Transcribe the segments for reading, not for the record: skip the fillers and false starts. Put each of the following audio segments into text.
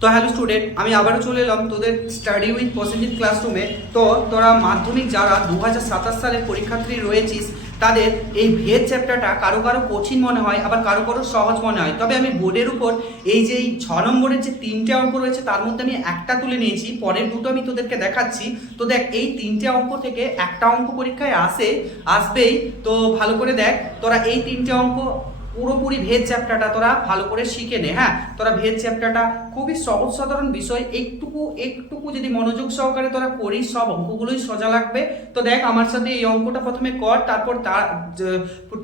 তো hello student, আমি আবারও চলে এলাম তোদের স্টাডি উইথ প্রসেনজিৎ ক্লাসরুমে। তো তোরা মাধ্যমিক যারা 2027 সালে পরীক্ষার্থী রয়েছিস, তাদের এই ভেদ চ্যাপ্টারটা কারো কারো কঠিন মনে হয়, আবার কারো কারো সহজ মনে হয়। তবে আমি বোর্ডের উপর এই যে 6 নম্বরের যে 3টে অঙ্ক রয়েছে তার মধ্যে আমি একটা তুলে নিয়েছি, পরের দুটো আমি তোদেরকে দেখাচ্ছি। তো দেখ, এই 3টে অঙ্ক থেকে একটা অঙ্ক পরীক্ষায় আসবেই। তো ভালো করে দেখ, তোরা এই 3টে অঙ্ক পুরোপুরি ভেদ চ্যাপ্টারটা তোরা ভালো করে শিখে নে। হ্যাঁ, তোরা ভেদ চ্যাপ্টারটা খুবই সহজ সাধারণ বিষয়, একটুকু যদি মনোযোগ সহকারে তোরা করিস, সব অঙ্কগুলোই সোজা লাগবে। তো দেখ, আমার সাথে এই অঙ্কটা প্রথমে কর, তারপর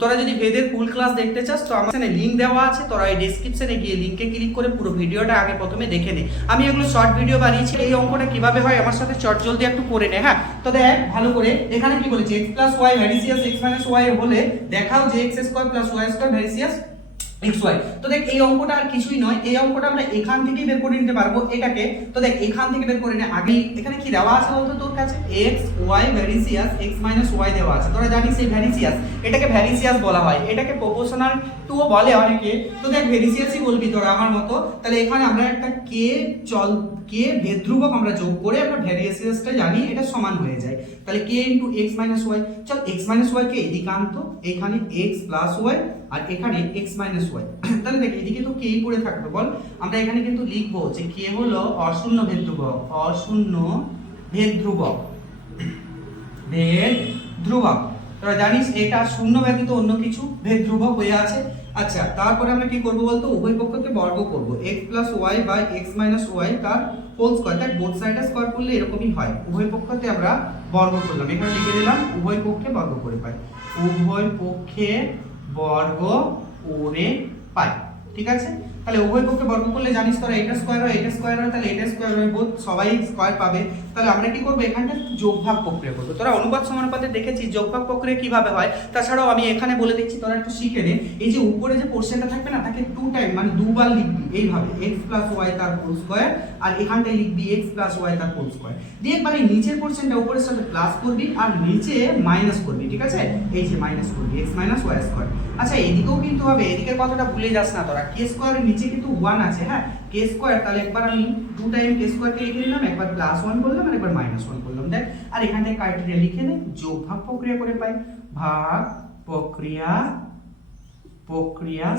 তোরা যদি ভেদের ফুল ক্লাস দেখতে চাস তো আমার এখানে লিঙ্ক দেওয়া আছে, তোরা এই ডেসক্রিপশনে গিয়ে লিঙ্কে ক্লিক করে পুরো ভিডিওটা আগে প্রথমে দেখে নে। আমি এগুলো শর্ট ভিডিও বানিয়েছি। এই অঙ্কটা কিভাবে হয় আমার সাথে চট জলদি একটু করে নে। হ্যাঁ, তো দেখ ভালো করে, এখানে কি বলেছে, x plus y varies as x minus y হলে দেখাও যে x square plus y square varies as xy। তো দেখ, এই অঙ্কটা আর কিছুই নয়, এই অঙ্কটা আমরা এখান থেকেই বের করে নিতে পারবো এটাকে। তো দেখ, এখান থেকে বের করে নে। আগে এখানে কি দেওয়া আছে বলতো তোর কাছে, x y varies as x minus y দেওয়া আছে। তোরা জানিস এই ভ্যারিসিয়াস, এটাকে ভ্যারিসিয়াস বলা হয়, এটাকে প্রপোর্শনাল টু ও বলে অনেকে। তো দেখ, ভ্যারিসিয়াসই বলবি তোরা আমার মতো। তাহলে এখানে আমরা একটা কে ভেদ ধ্রুবক আমরা যোগ করে আমরা ভ্যারিসিয়াসটা জানি, এটা সমান হয়ে যায়। তাহলে k into x minus y. চল, x মাইনাস ওয়াই কে এদিকে আনতো, এখানে x প্লাস ওয়াই আর এখানে x মাইনাস ওয়াই। তাহলে দেখ, এদিকে তো k পড়ে থাকবে বল। আমরা এখানে কিন্তু লিখবো যে k হলো অশূন্য ভেদ ধ্রুবক, অশূন্য ভেদ ধ্রুবক, ভেদ ধ্রুবক। তোরা জানিস এটা শূন্য ব্যতীত অন্য কিছু ভেদ ধ্রুবক হয়ে আছে। আচ্ছা, তারপরে আমরা কি করব বলতো, উভয় পক্ষকে বর্গ করব, x plus y by x minus y তার হোল স্কয়ার। দেখ, বোথ সাইডে স্কয়ার করলে এরকমই হয়। উভয় পক্ষকে আমরা বর্গ করলাম, এখানে লিখে দিলাম উভয় পক্ষে বর্গ করে পাই, উভয় পক্ষে বর্গ করে পাই। ঠিক আছে, তাহলে উভয় পক্ষে বর্গ করলে জানিস তোরা এটা স্কয়ার হয়, এটা স্কয়ার হয়, তাহলে এটা স্কয়ার হয়, বোথ সবাই স্কয়ার পাবে। তাহলে আমরা কি করব, এখানটা যোগভাগ প্রক্রিয়া করব। তোরা অনুপাত সমানুপাতে দেখেছিস যোগভাগ প্রক্রিয়া কিভাবে হয়। তাছাড়াও আমি এখানে বলে দিচ্ছি, তোরা একটু শিখে নে। এই যে উপরে যে পোরশনটা থাকবে না, তাকে টু টাইম মানে দুবার লিখবি এইভাবে, x প্লাস ওয়াই তার হোল স্কয়ার, আর এখানটায় লিখবি x প্লাস ওয়াই তার হোল স্কয়ার। দিয়ে একবার এই নিচের পোরশনটা উপরের সাথে প্লাস করবি আর নিচে মাইনাস করবি। ঠিক আছে, এই যে মাইনাস করবি x মাইনাস ওয়াই স্কয়ার। আচ্ছা, এদিকেও কিন্তু হবে, এদিকের কথাটা ভুলে যাস না তোরা, k স্কয়ারের নিচে কিন্তু 1 আছে। হ্যাঁ, k স্কয়ার, তাহলে একবার আমি টু টাইম k স্কয়ার কে লিখে নিলাম, একবার প্লাস 1 করলাম আর একবার মাইনাস 1 করলাম। দেখ, আর এখানটায় ক্রাইটেরিয়া লিখে নে, যোগ ভাগ প্রক্রিয়া করে পাই, ভাগ প্রক্রিয়া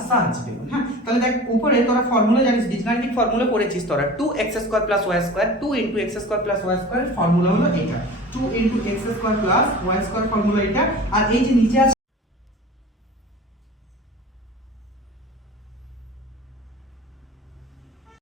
সাহায্যে। হ্যাঁ, তাহলে দেখ, উপরে তোরা ফর্মুলা জানিস, বীজগাণিতিক ফর্মুলা পড়েছিস তোরা, 2x square plus y square, 2 into x square plus y square formula হলো এটা, 2 into x square plus y square formula এটা। আর এই যে নিচে আছে